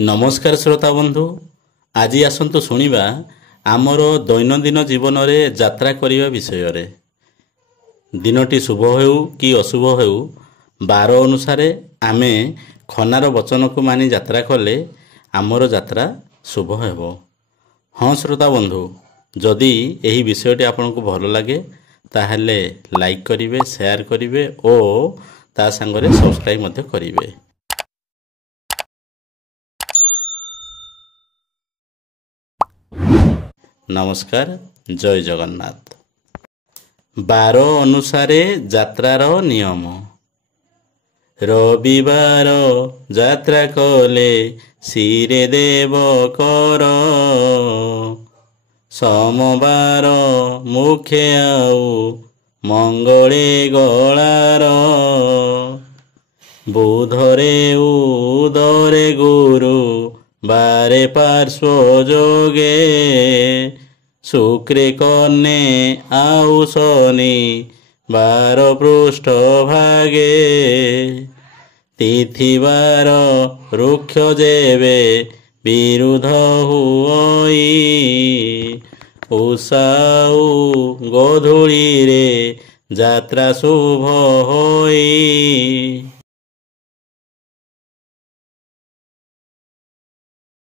नमस्कार श्रोता बंधु, आज आसतु शुणा आमर दैनंदिन जीवन में यात्रा करने विषय रे। दिनटी शुभ हो कि अशुभ हो, बार अनुसार आमे खनार वचन को मानि यात्रा कले आमर यात्रा शुभ हो। हाँ श्रोता बंधु, जदि यही विषयटी आपन को भल लगे ताहले लाइक करिवे, शेयर करिवे और ता संगरे सब्सक्राइब मध्य करिवे। नमस्कार, जय जगन्नाथ। बार अनुसारे यात्रार नियम। रविवार यात्रा कले सिरे देव कर, सोमवार मुखे आउ मंगले गलार, बुधरे उदरे गुरु बारे पार्श्व जोगे, शुक्रे कन्ने आउ शनि बार पृष्ठ भागे, तिथिवार रुक्ष जेबे विरुद्ध हुई, उषाऊ गोधूली रे यात्रा शुभ होई।